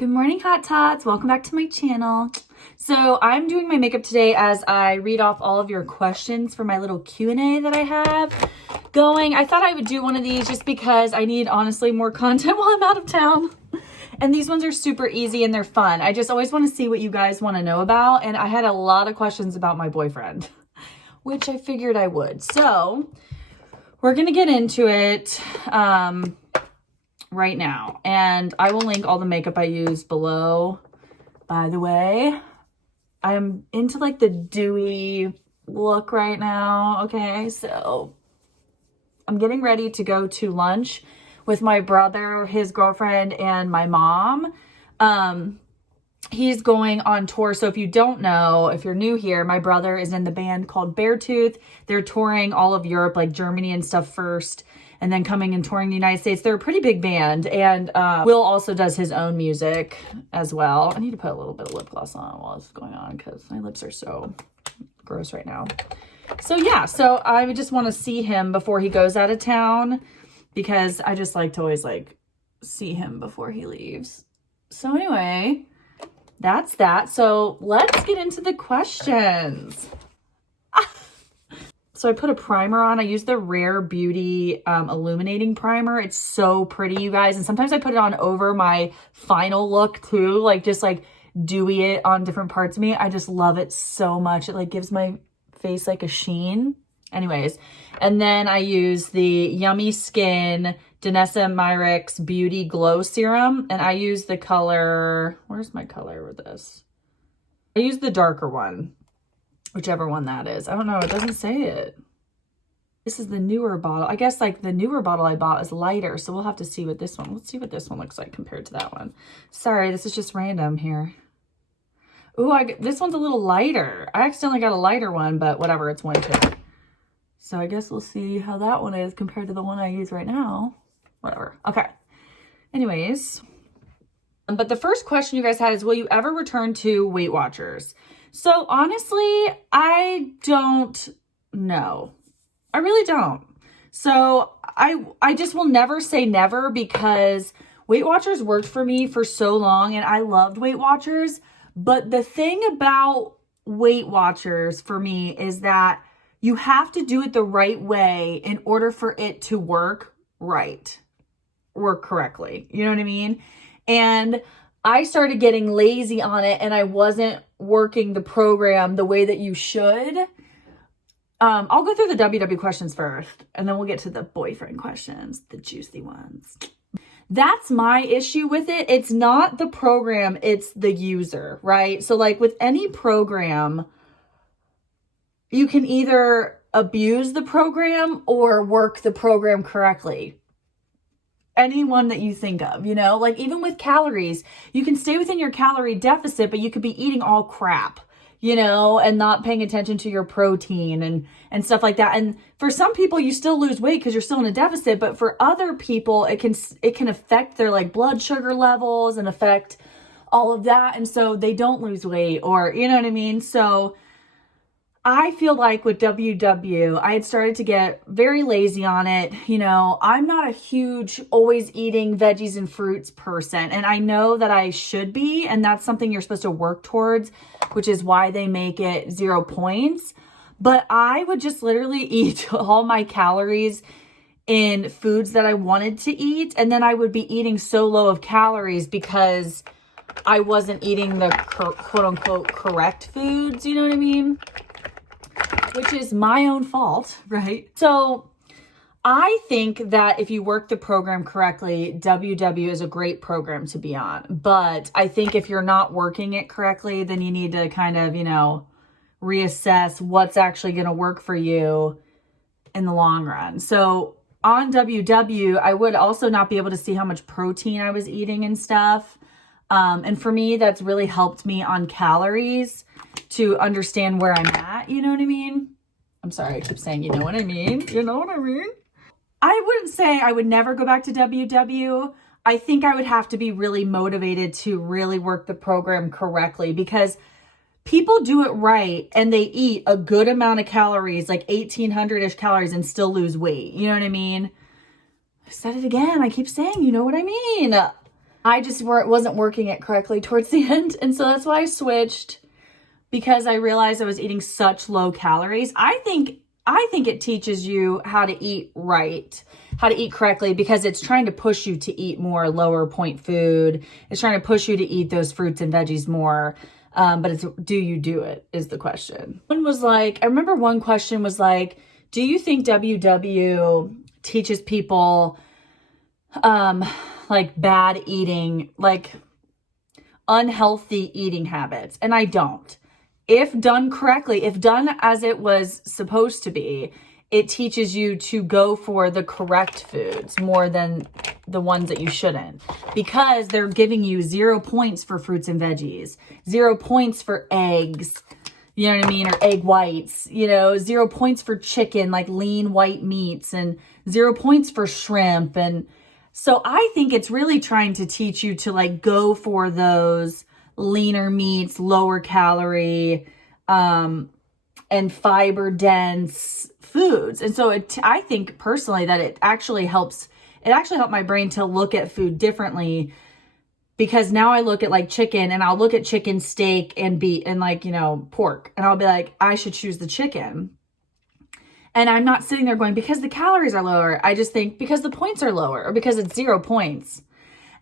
Good morning, Hot Tots. Welcome back to my channel. So I'm doing my makeup today as I read off all of your questions for my little Q&A that I have going. I thought I would do one of these just because I need, honestly, more content while I'm out of town. And these ones are super easy and they're fun. I just always want to see what you guys want to know about. And I had a lot of questions about my boyfriend, which I figured I would. So we're going to get into it right now. And I will link all the makeup I use below. By the way, I'm into like the dewy look right now. Okay, so I'm getting ready to go to lunch with my brother, his girlfriend, and my mom. He's going on tour. So if you don't know, if you're new here, my brother is in the band called Beartooth. They're touring all of Europe, like Germany and stuff first, and then coming and touring the United States. They're a pretty big band. And Will also does his own music as well. I need to put a little bit of lip gloss on while this is going on because my lips are so gross right now. So yeah, so I just want to see him before he goes out of town because I just like to always like see him before he leaves. So anyway, that's that. So let's get into the questions. So I put a primer on. I use the Rare Beauty illuminating primer. It's so pretty, you guys. And sometimes I put it on over my final look too, like just like dewy it on different parts of me. I just love it so much. It like gives my face like a sheen. Anyways, and then I use the Yummy Skin Danessa Myricks Beauty Glow Serum. And I use the color, where's my color with this? I use the darker one. Whichever one that is. I don't know. It doesn't say it. This is the newer bottle. I guess like the newer bottle I bought is lighter. So we'll have to see what this one. Let's see what this one looks like compared to that one. Sorry, this is just random here. Ooh, this one's a little lighter. I accidentally got a lighter one, but whatever. It's winter. So I guess we'll see how that one is compared to the one I use right now. Whatever. Okay. Anyways. But the first question you guys had is, will you ever return to Weight Watchers? So honestly, I don't know. I really don't. So I just will never say never because Weight Watchers worked for me for so long and I loved Weight Watchers. But the thing about Weight Watchers for me is that you have to do it the right way in order for it to work correctly. You know what I mean? And I started getting lazy on it and I wasn't working the program the way that you should. I'll go through the WW questions first and then we'll get to the boyfriend questions, the juicy ones. That's my issue with it. It's not the program, it's the user, right? So like with any program, you can either abuse the program or work the program correctly. Anyone that you think of, you know, like even with calories, you can stay within your calorie deficit, but you could be eating all crap, you know, and not paying attention to your protein and stuff like that. And for some people, you still lose weight because you're still in a deficit, but for other people, it can affect their like blood sugar levels and affect all of that. And so they don't lose weight or, you know what I mean? So I feel like with WW, I had started to get very lazy on it. You know, I'm not a huge always eating veggies and fruits person. And I know that I should be. And that's something you're supposed to work towards, which is why they make it 0 points. But I would just literally eat all my calories in foods that I wanted to eat. And then I would be eating so low of calories because I wasn't eating the quote unquote correct foods. You know what I mean? Which is my own fault, right? So I think that if you work the program correctly, WW is a great program to be on. But I think if you're not working it correctly, then you need to kind of, you know, reassess what's actually going to work for you in the long run. So on WW, I would also not be able to see how much protein I was eating and stuff. And for me, that's really helped me on calories to understand where I'm at. You know what I mean? I'm sorry, I keep saying, you know what I mean? You know what I mean? I wouldn't say I would never go back to WW. I think I would have to be really motivated to really work the program correctly because people do it right and they eat a good amount of calories, like 1,800-ish calories and still lose weight. You know what I mean? I said it again. I keep saying, you know what I mean? I just wasn't working it correctly towards the end. And so that's why I switched, because I realized I was eating such low calories. I think it teaches you how to eat right, how to eat correctly, because it's trying to push you to eat more lower point food. It's trying to push you to eat those fruits and veggies more. But it's, do you do it is the question. One was like, I remember one question was like, do you think WW teaches people, like bad eating, like unhealthy eating habits? And I don't. If done correctly, if done as it was supposed to be, it teaches you to go for the correct foods more than the ones that you shouldn't, because they're giving you 0 points for fruits and veggies, 0 points for eggs, you know what I mean? Or egg whites, 0 points for chicken, like lean white meats, and 0 points for shrimp. And so I think it's really trying to teach you to like go for those leaner meats, lower calorie, and fiber dense foods. And so I think personally that it actually helped my brain to look at food differently, because now I look at like chicken, and I'll look at chicken, steak, and beef, and like, pork, and I'll be like, I should choose the chicken. And I'm not sitting there going, because the calories are lower. I just think because the points are lower, or because it's 0 points.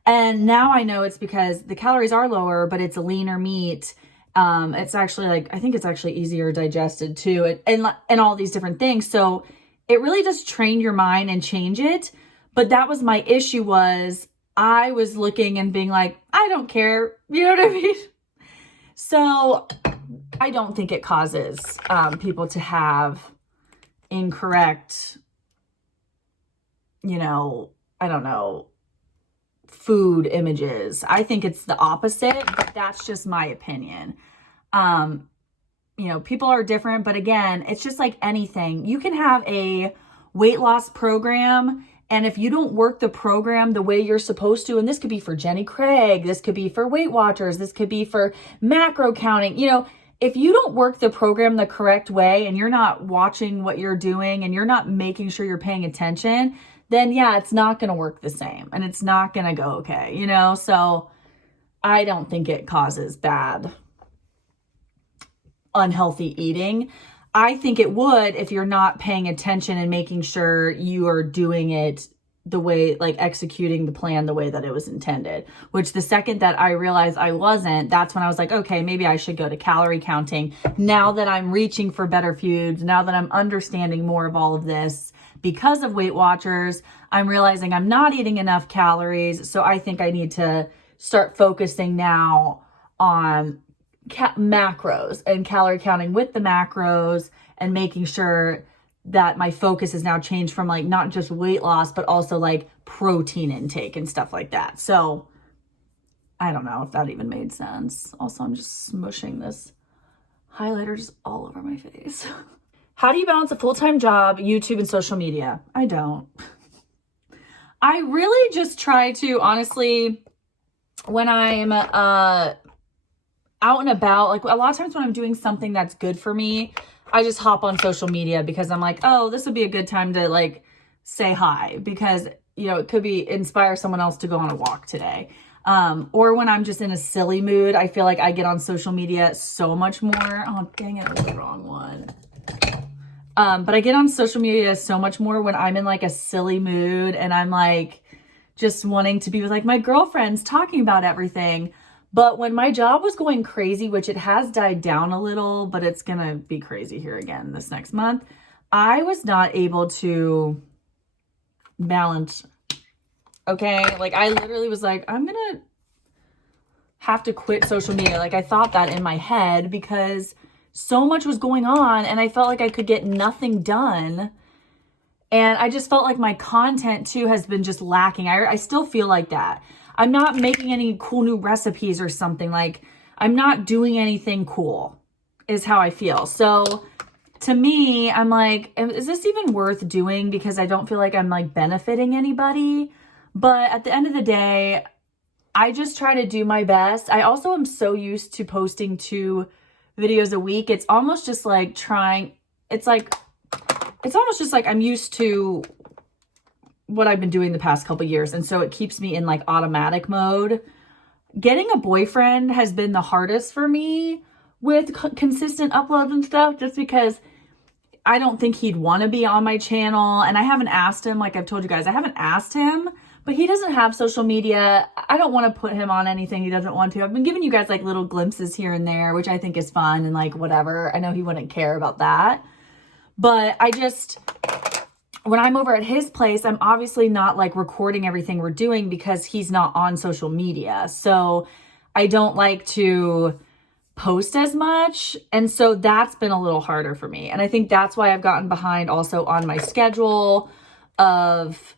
And now I know it's because the calories are lower, but it's a leaner meat. It's actually like, I think it's actually easier digested too, and all these different things. So it really does train your mind and change it. But that was my issue, was I was looking and being like, I don't care. You know what I mean? So I don't think it causes people to have incorrect, I don't know, food images. I think it's the opposite, but that's just my opinion. People are different, but again, it's just like anything. You can have a weight loss program, and if you don't work the program the way you're supposed to, and this could be for Jenny Craig, this could be for Weight Watchers, this could be for macro counting, if you don't work the program the correct way, and you're not watching what you're doing, and you're not making sure you're paying attention, then yeah, it's not going to work the same, and it's not going to go okay, So I don't think it causes bad, unhealthy eating. I think it would if you're not paying attention and making sure you are doing it the way, like executing the plan the way that it was intended, which the second that I realized I wasn't, that's when I was like, okay, maybe I should go to calorie counting. Now that I'm reaching for better foods, now that I'm understanding more of all of this, because of Weight Watchers, I'm realizing I'm not eating enough calories. So I think I need to start focusing now on macros and calorie counting with the macros, and making sure that my focus is now changed from like not just weight loss, but also like protein intake and stuff like that. So I don't know if that even made sense. Also, I'm just smushing this highlighter just all over my face. How do you balance a full-time job, YouTube, and social media? I don't. I really just try to, honestly, when I'm out and about, like a lot of times when I'm doing something that's good for me, I just hop on social media, because I'm like, oh, this would be a good time to like say hi, because, it could be inspire someone else to go on a walk today. Or when I'm just in a silly mood, I feel like I get on social media so much more. Oh, dang it, I was the wrong one. But I get on social media so much more when I'm in like a silly mood, and I'm like just wanting to be with like my girlfriends talking about everything. But when my job was going crazy, which it has died down a little, but it's going to be crazy here again this next month, I was not able to balance. Okay. Like I literally was like, I'm going to have to quit social media. Like I thought that in my head, because so much was going on and I felt like I could get nothing done. And I just felt like my content too has been just lacking. I still feel like that. I'm not making any cool new recipes or something. Like I'm not doing anything cool is how I feel. So to me, I'm like, is this even worth doing? Because I don't feel like I'm like benefiting anybody. But at the end of the day, I just try to do my best. I also am so used to posting 2 videos a week. It's almost just like it's almost just like I'm used to what I've been doing the past couple years. And so it keeps me in like automatic mode. Getting a boyfriend has been the hardest for me with consistent uploads and stuff, just because I don't think he'd want to be on my channel. And I haven't asked him, like I've told you guys, I haven't asked him, but he doesn't have social media. I don't want to put him on anything he doesn't want to. I've been giving you guys like little glimpses here and there, which I think is fun and like whatever. I know he wouldn't care about that. But I just, when I'm over at his place, I'm obviously not like recording everything we're doing because he's not on social media. So I don't like to post as much. And so that's been a little harder for me. And I think that's why I've gotten behind also on my schedule of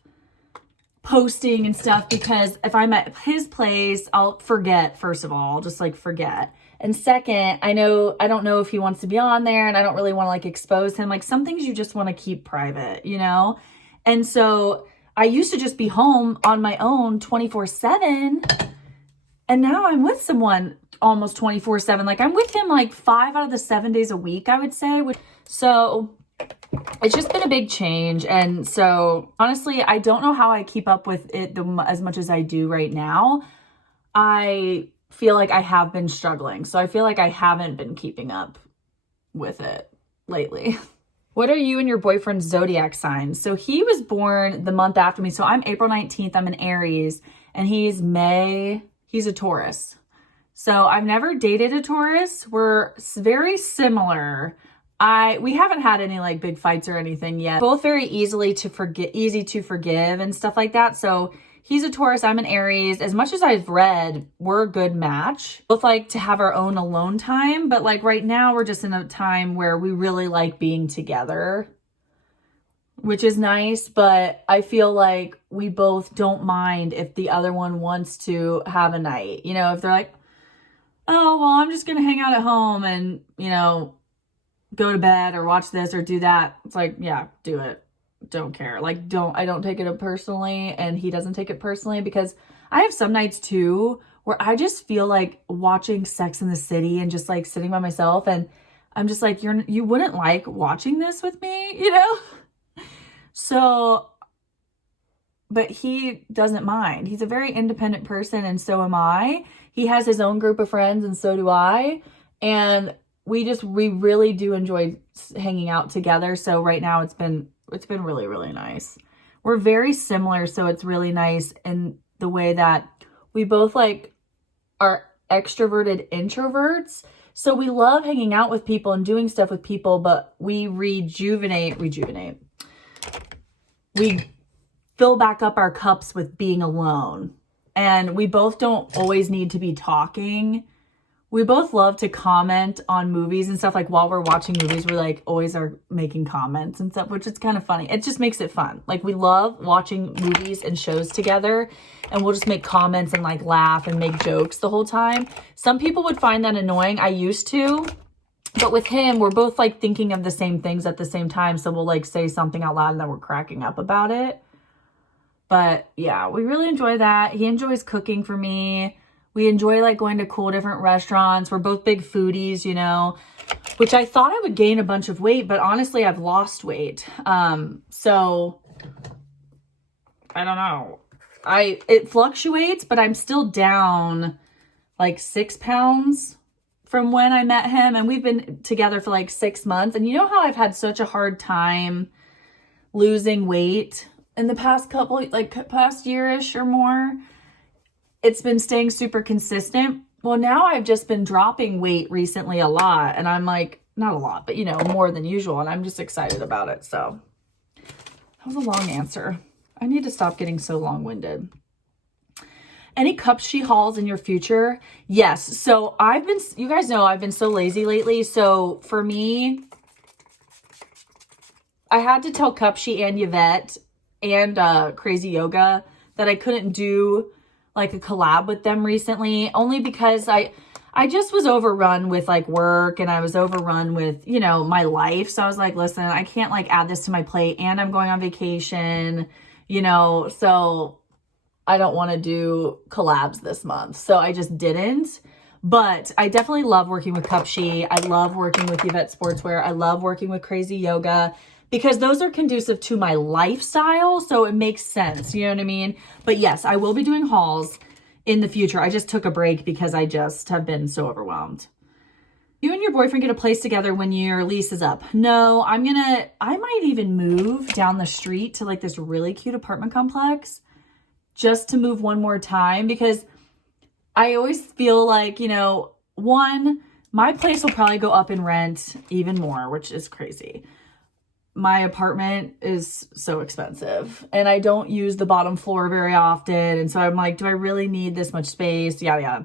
posting and stuff, because if I'm at his place, I'll forget, first of all, just like forget. And second, I don't know if he wants to be on there, and I don't really want to like expose him. Like some things you just want to keep private, you know? And so I used to just be home on my own 24/7. And now I'm with someone almost 24/7. Like I'm with him like 5 out of the 7 days a week, I would say. So it's just been a big change. And so honestly, I don't know how I keep up with it as much as I do right now. I feel like I have been struggling. So I feel like I haven't been keeping up with it lately. What are you and your boyfriend's zodiac signs? So he was born the month after me. So I'm April 19th. I'm an Aries, and he's May. He's a Taurus. So I've never dated a Taurus. We're very similar. We haven't had any like big fights or anything yet. Both very easy to forgive and stuff like that. So he's a Taurus, I'm an Aries. As much as I've read, we're a good match. Both like to have our own alone time, but like right now we're just in a time where we really like being together, which is nice. But I feel like we both don't mind if the other one wants to have a night. You know, if they're like, oh, well, I'm just going to hang out at home and, you know, go to bed or watch this or do that. It's like, yeah, do it. Don't care. Like, I don't take it personally, and he doesn't take it personally, because I have some nights too where I just feel like watching Sex in the City and just like sitting by myself, and I'm just like, you wouldn't like watching this with me, you know? So, but he doesn't mind. He's a very independent person, and so am I. He has his own group of friends, and so do I. And we really do enjoy hanging out together. So right now it's been really, really nice. We're very similar. So it's really nice in the way that we both like are extroverted introverts. So we love hanging out with people and doing stuff with people, but we rejuvenate. We fill back up our cups with being alone. And we both don't always need to be talking. We both love to comment on movies and stuff. Like while we're watching movies, we're like always are making comments and stuff, which is kind of funny. It just makes it fun. Like we love watching movies and shows together, and we'll just make comments and like laugh and make jokes the whole time. Some people would find that annoying. I used to, but with him, we're both like thinking of the same things at the same time. So we'll like say something out loud and then we're cracking up about it. But yeah, we really enjoy that. He enjoys cooking for me. We enjoy like going to cool different restaurants. We're both big foodies, you know, which I thought I would gain a bunch of weight, but honestly, I've lost weight. So I don't know. It fluctuates, but I'm still down like 6 pounds from when I met him, and we've been together for like 6 months. And you know how I've had such a hard time losing weight in the past past year-ish or more? It's been staying super consistent. Well, now I've just been dropping weight recently a lot, and I'm like, not a lot, but you know, more than usual. And I'm just excited about it. So that was a long answer. I need to stop getting so long-winded. Any cup she hauls in your future? Yes. So you guys know I've been so lazy lately. So for me, I had to tell Cupshe and Yvette and Crazy Yoga that I couldn't do like a collab with them recently, only because I just was overrun with like work, and I was overrun with, you know, my life. So I was like, listen, I can't like add this to my plate, and I'm going on vacation, you know, so I don't want to do collabs this month. So I just didn't. But I definitely love working with Cupshe. I love working with Yvette Sportswear. I love working with Crazy Yoga. because those are conducive to my lifestyle. So it makes sense. You know what I mean? But yes, I will be doing hauls in the future. I just took a break because I just have been so overwhelmed. You and your boyfriend get a place together when your lease is up. No, I might even move down the street to like this really cute apartment complex just to move one more time, because I always feel like, you know, one, my place will probably go up in rent even more, which is crazy. My apartment is so expensive and I don't use the bottom floor very often. And so I'm like, do I really need this much space? Yeah.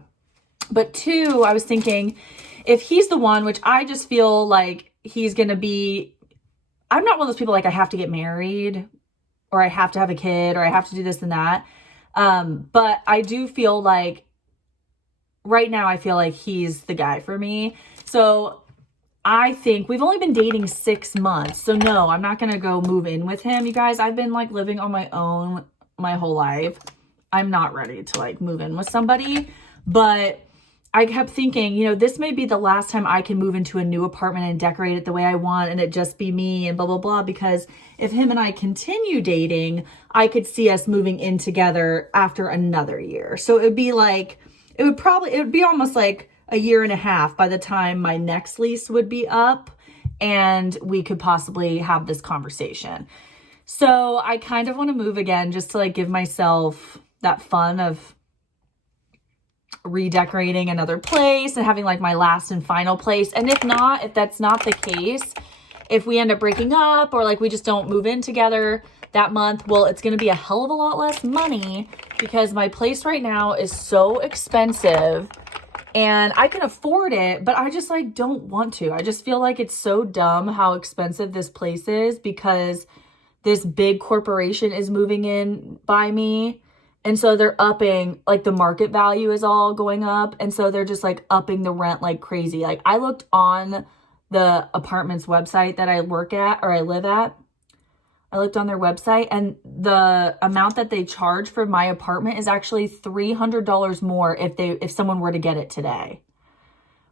But two, I was thinking, if he's the one, which I just feel like he's going to be, I'm not one of those people like I have to get married or I have to have a kid or I have to do this and that. But I do feel like right now I feel like he's the guy for me. So I think we've only been dating 6 months. So no, I'm not going to go move in with him. You guys, I've been like living on my own my whole life. I'm not ready to like move in with somebody, but I kept thinking, you know, this may be the last time I can move into a new apartment and decorate it the way I want and it just be me and blah, blah, blah. Because if him and I continue dating, I could see us moving in together after another year. So it would be like, it would be almost like a year and a half by the time my next lease would be up and we could possibly have this conversation. So I kind of want to move again just to like give myself that fun of redecorating another place and having like my last and final place. And if that's not the case, if we end up breaking up or like we just don't move in together that month, well, it's going to be a hell of a lot less money because my place right now is so expensive and I can afford it, but I just like don't want to. I just feel like it's so dumb how expensive this place is because this big corporation is moving in by me. And so they're upping, like the market value is all going up. And so they're just like upping the rent like crazy. Like I looked on the apartment's website that I work at or I live at. I looked on their website and the amount that they charge for my apartment is actually $300 more if someone were to get it today.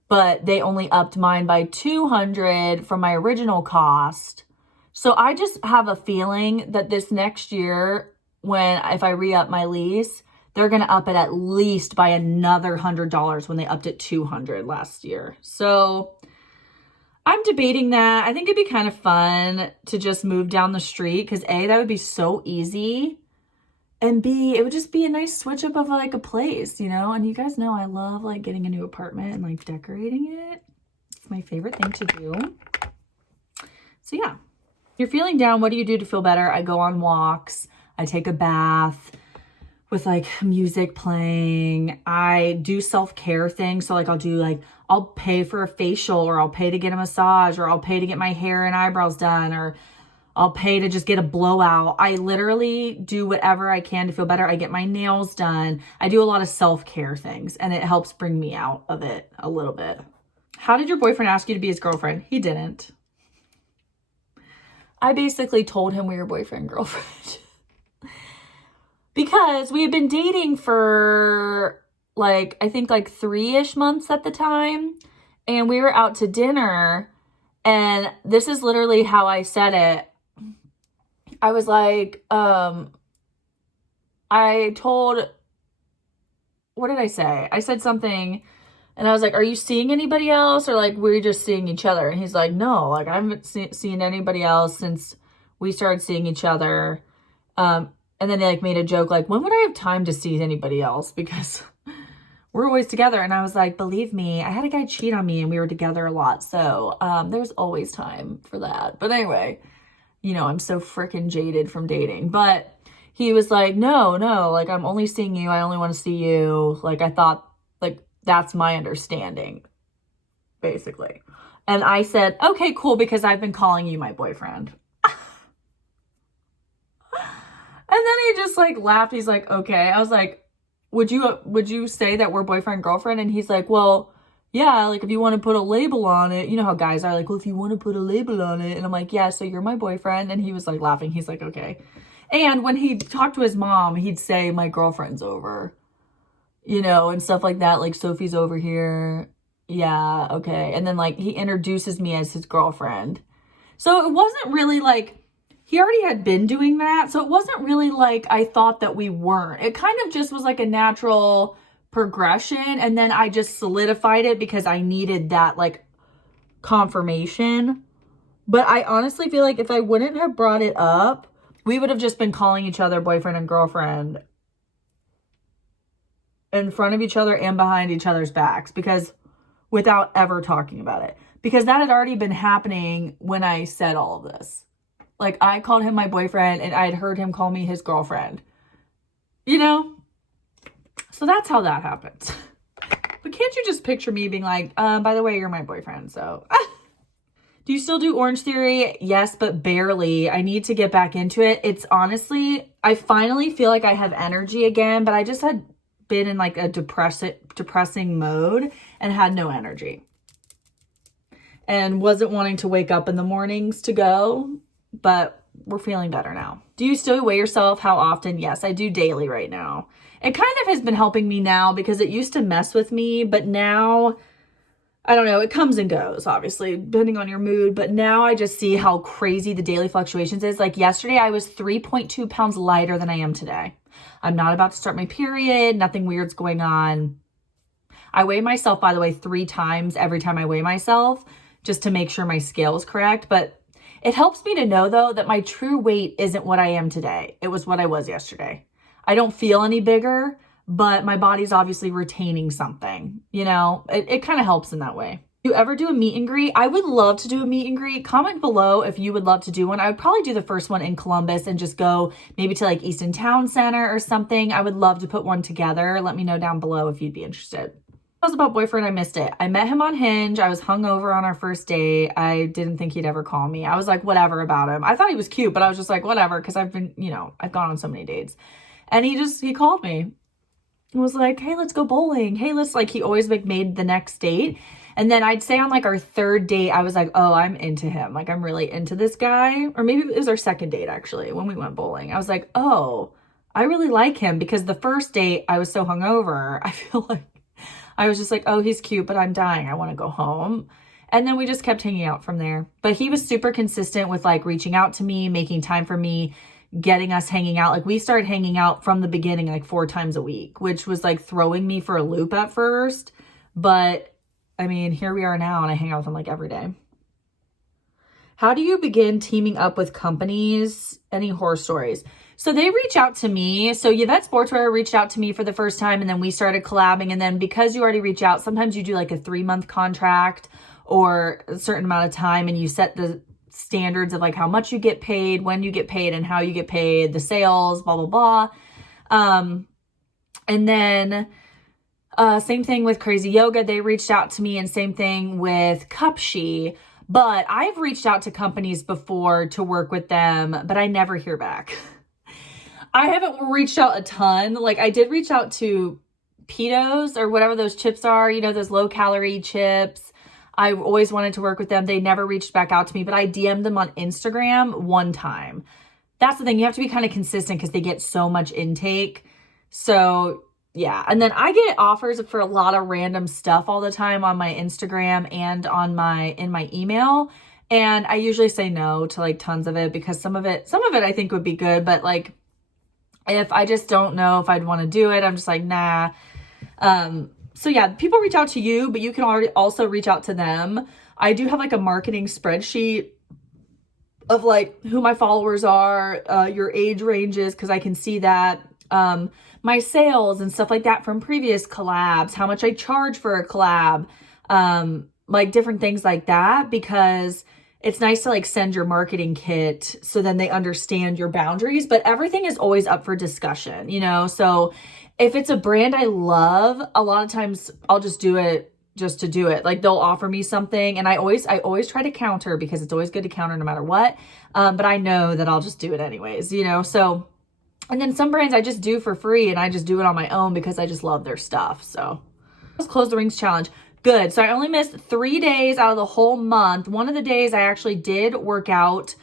But they only upped mine by $200 from my original cost. So I just have a feeling that this next year, if I re-up my lease, they're going to up it at least by another $100 when they upped it $200 last year. So I'm debating that. I think it'd be kind of fun to just move down the street because A, that would be so easy. And B, it would just be a nice switch up of like a place, you know? And you guys know I love like getting a new apartment and like decorating it. It's my favorite thing to do. So yeah, you're feeling down. What do you do to feel better? I go on walks. I take a bath with like music playing. I do self-care things. So like I'll pay for a facial or I'll pay to get a massage or I'll pay to get my hair and eyebrows done or I'll pay to just get a blowout. I literally do whatever I can to feel better. I get my nails done. I do a lot of self-care things and it helps bring me out of it a little bit. How did your boyfriend ask you to be his girlfriend? He didn't. I basically told him we were boyfriend and girlfriend. Because we had been dating for like, I think like 3-ish months at the time. And we were out to dinner. And this is literally how I said it. I was like, what did I say? I said something and I was like, are you seeing anybody else? Or like, we're just seeing each other? And he's like, no, like I haven't seen anybody else since we started seeing each other. And then he like made a joke like, when would I have time to see anybody else? Because we're always together. And I was like, believe me, I had a guy cheat on me and we were together a lot. So there's always time for that. But anyway, you know, I'm so freaking jaded from dating. But he was like, no, like I'm only seeing you. I only want to see you. Like I thought like that's my understanding, basically. And I said, okay, cool, because I've been calling you my boyfriend. And then he just like laughed. He's like, okay. I was like, would you say that we're boyfriend, girlfriend? And he's like, well, yeah, like if you want to put a label on it, you know how guys are like, well, if you want to put a label on it. And I'm like, yeah, so you're my boyfriend. And he was like laughing. He's like, okay. And when he talked to his mom, he'd say, my girlfriend's over, you know, and stuff like that. Like Sophie's over here. Yeah. Okay. And then like he introduces me as his girlfriend. So it wasn't really like, he already had been doing that. So it wasn't really like I thought that we weren't. It kind of just was like a natural progression. And then I just solidified it because I needed that like confirmation. But I honestly feel like if I wouldn't have brought it up, we would have just been calling each other boyfriend and girlfriend in front of each other and behind each other's backs, because without ever talking about it, because that had already been happening when I said all of this. Like, I called him my boyfriend and I had heard him call me his girlfriend, you know? So that's how that happens. But can't you just picture me being like, by the way, you're my boyfriend, so. Do you still do Orange Theory? Yes, but barely. I need to get back into it. It's honestly, I finally feel like I have energy again, but I just had been in like a depressing mode and had no energy. And wasn't wanting to wake up in the mornings to go, but we're feeling better now. Do you still weigh yourself? How often? Yes, I do daily right now. It kind of has been helping me now because it used to mess with me, but now, I don't know, it comes and goes, obviously, depending on your mood. But now I just see how crazy the daily fluctuations is. Like yesterday, I was 3.2 pounds lighter than I am today. I'm not about to start my period. Nothing weird's going on. I weigh myself, by the way, 3 times every time I weigh myself, just to make sure my scale is correct. But it helps me to know, though, that my true weight isn't what I am today. It was what I was yesterday. I don't feel any bigger, but my body's obviously retaining something, you know? It kind of helps in that way. Do you ever do a meet and greet? I would love to do a meet and greet. Comment below if you would love to do one. I would probably do the first one in Columbus and just go maybe to like Easton Town Center or something. I would love to put one together. Let me know down below if you'd be interested. That was about boyfriend. I missed it. I met him on Hinge. I was hungover on our first date. I didn't think he'd ever call me. I was like, whatever about him. I thought he was cute, but I was just like, whatever, because I've been, you know, I've gone on so many dates. And he called me. Was like, hey, let's go bowling. Hey, let's, like, he always like made the next date. And then I'd say on like our third date, I was like, oh, I'm into him. Like, I'm really into this guy. Or maybe it was our second date, actually, when we went bowling. I was like, oh, I really like him, because the first date I was so hungover. I feel like I was just like, oh, he's cute, but I'm dying. I want to go home. And then we just kept hanging out from there. But he was super consistent with like reaching out to me, making time for me, getting us hanging out. Like, we started hanging out from the beginning, like 4 times a week, which was like throwing me for a loop at first. But I mean, here we are now, and I hang out with him like every day. How do you begin teaming up with companies? Any horror stories? So they reach out to me. So Yvette Sportswear reached out to me for the first time, and then we started collabing. And then because you already reach out, sometimes you do like a 3-month contract or a certain amount of time, and you set the standards of like how much you get paid, when you get paid, and how you get paid, the sales, blah, blah, blah. And then same thing with Crazy Yoga. They reached out to me, and same thing with Cupshe. But I've reached out to companies before to work with them, but I never hear back. I haven't reached out a ton. Like, I did reach out to Pitos or whatever those chips are, you know, those low calorie chips. I always wanted to work with them. They never reached back out to me, but I DM'd them on Instagram one time. That's the thing. You have to be kind of consistent because they get so much intake. So yeah. And then I get offers for a lot of random stuff all the time on my Instagram and on in my email. And I usually say no to like tons of it, because some of it I think would be good, but like, if I just don't know if I'd want to do it, I'm just like, nah. So yeah, people reach out to you, but you can also reach out to them. I do have like a marketing spreadsheet of like who my followers are, your age ranges, because I can see that, my sales and stuff like that from previous collabs, how much I charge for a collab, like different things like that, because it's nice to like send your marketing kit so then they understand your boundaries, but everything is always up for discussion, you know? So if it's a brand I love, a lot of times I'll just do it just to do it. Like, they'll offer me something, and I always try to counter, because it's always good to counter no matter what. But I know that I'll just do it anyways, you know? So, and then some brands I just do for free, and I just do it on my own because I just love their stuff. So let's close the rings challenge. Good. So I only missed 3 days out of the whole month. One of the days I actually did work out,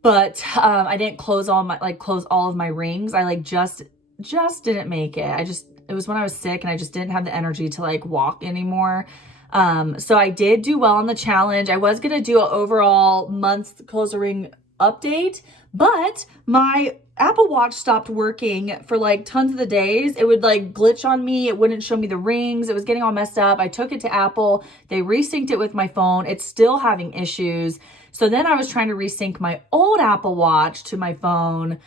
but I didn't close all of my rings. I like just didn't make it. It was when I was sick, and I just didn't have the energy to like walk anymore. So I did do well on the challenge. I was going to do an overall month close the ring update, but my Apple Watch stopped working for like tons of the days. It would like glitch on me. It wouldn't show me the rings. It was getting all messed up. I took it to Apple. They resynced it with my phone. It's still having issues. So then I was trying to resync my old Apple Watch to my phone,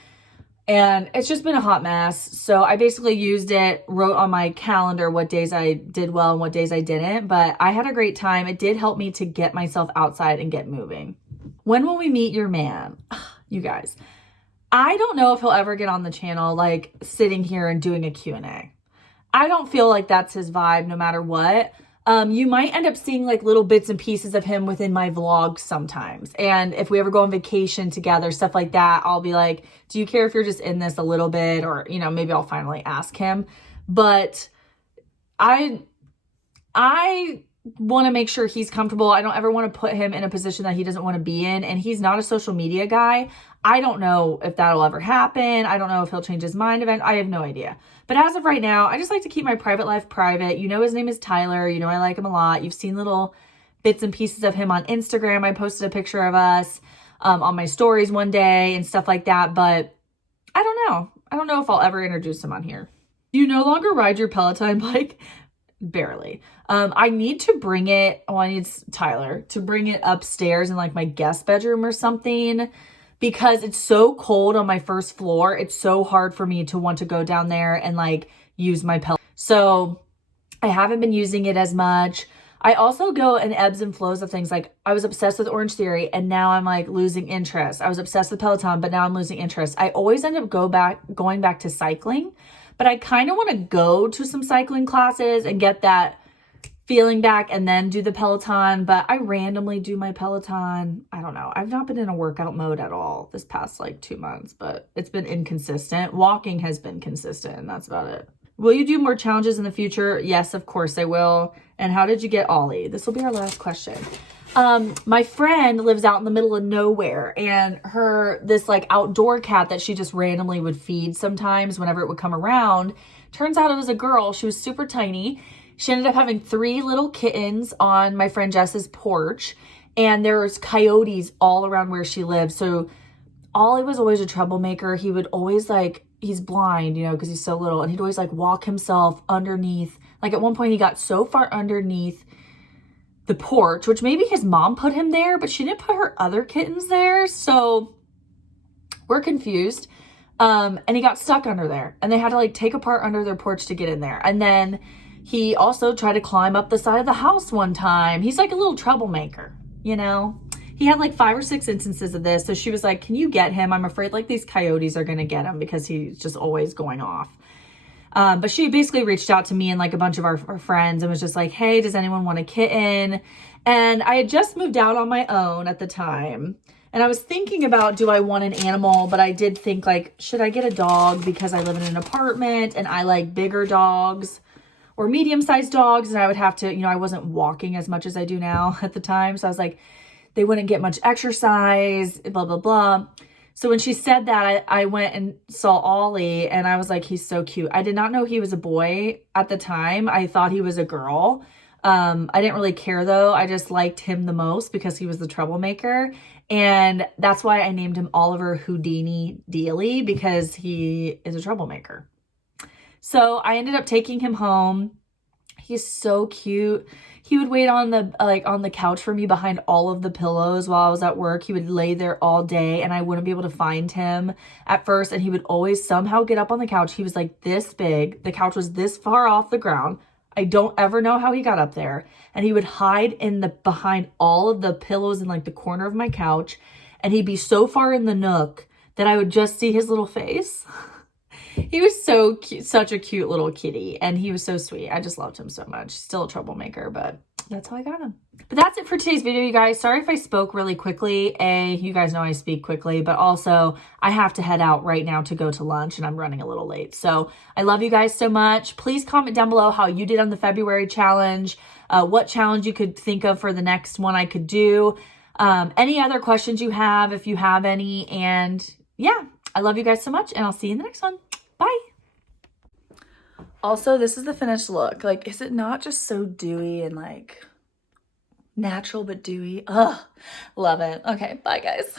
and it's just been a hot mess. So I basically used it, wrote on my calendar what days I did well and what days I didn't, but I had a great time. It did help me to get myself outside and get moving. When will we meet your man? You guys, I don't know if he'll ever get on the channel, like sitting here and doing a Q&A. I don't feel like that's his vibe no matter what. You might end up seeing like little bits and pieces of him within my vlogs sometimes. And if we ever go on vacation together, stuff like that, I'll be like, do you care if you're just in this a little bit? Or, you know, maybe I'll finally ask him. But I want to make sure he's comfortable. I don't ever want to put him in a position that he doesn't want to be in. And he's not a social media guy. I don't know if that'll ever happen. I don't know if he'll change his mind. I have no idea. But as of right now, I just like to keep my private life private. You know, his name is Tyler. You know, I like him a lot. You've seen little bits and pieces of him on Instagram. I posted a picture of us on my stories one day and stuff like that. But I don't know. I don't know if I'll ever introduce him on here. Do you no longer ride your Peloton bike? Barely. I need to bring it. Oh, I need Tyler to bring it upstairs in like my guest bedroom or something, because it's so cold on my first floor. It's so hard for me to want to go down there and like use my Peloton. So I haven't been using it as much. I also go in ebbs and flows of things. Like I was obsessed with Orange Theory and now I'm like losing interest. I was obsessed with Peloton, but now I'm losing interest. I always end up going back to cycling, but I kind of want to go to some cycling classes and get that feeling back and then do the Peloton. But I randomly do my Peloton. I don't know. I've not been in a workout mode at all this past like 2 months, but it's been inconsistent. Walking has been consistent, and that's about it. Will you do more challenges in the future? Yes, of course I will. And how did you get Ollie? This will be our last question. My friend lives out in the middle of nowhere, and this like outdoor cat that she just randomly would feed sometimes whenever it would come around, turns out it was a girl. She was super tiny. She ended up having 3 little kittens on my friend Jess's porch, and there's coyotes all around where she lives. So Ollie was always a troublemaker. He would always like, he's blind, you know, because he's so little, and he'd always like walk himself underneath. Like at one point he got so far underneath the porch, which maybe his mom put him there, but she didn't put her other kittens there. So we're confused. And he got stuck under there, and they had to like take apart under their porch to get in there. And then he also tried to climb up the side of the house one time. He's like a little troublemaker, you know? He had like 5 or 6 instances of this. So she was like, can you get him? I'm afraid like these coyotes are going to get him because he's just always going off. But she basically reached out to me and like a bunch of our friends and was just like, hey, does anyone want a kitten? And I had just moved out on my own at the time. And I was thinking about, do I want an animal? But I did think like, should I get a dog? Because I live in an apartment and I like bigger dogs or medium-sized dogs. And I would have to, you know, I wasn't walking as much as I do now at the time. So I was like, they wouldn't get much exercise, blah, blah, blah. So when she said that, I went and saw Ollie, and I was like, he's so cute. I did not know he was a boy at the time. I thought he was a girl. I didn't really care though. I just liked him the most because he was the troublemaker. And that's why I named him Oliver Houdini Dealey, because he is a troublemaker. So I ended up taking him home. He's so cute. He would wait on the couch for me behind all of the pillows while I was at work. He would lay there all day and I wouldn't be able to find him at first. And he would always somehow get up on the couch. He was like this big. The couch was this far off the ground. I don't ever know how he got up there. And he would hide behind all of the pillows in like the corner of my couch. And he'd be so far in the nook that I would just see his little face. He was so cute, such a cute little kitty, and he was so sweet. I just loved him so much. Still a troublemaker, but that's how I got him. But that's it for today's video, you guys. Sorry if I spoke really quickly. You guys know I speak quickly, but also I have to head out right now to go to lunch, and I'm running a little late. So I love you guys so much. Please comment down below how you did on the February challenge, what challenge you could think of for the next one I could do, any other questions you have, if you have any. And yeah, I love you guys so much, and I'll see you in the next one. Bye. Also, this is the finished look. Like, is it not just so dewy and like Natural but dewy. Ugh, love it. Okay, bye guys.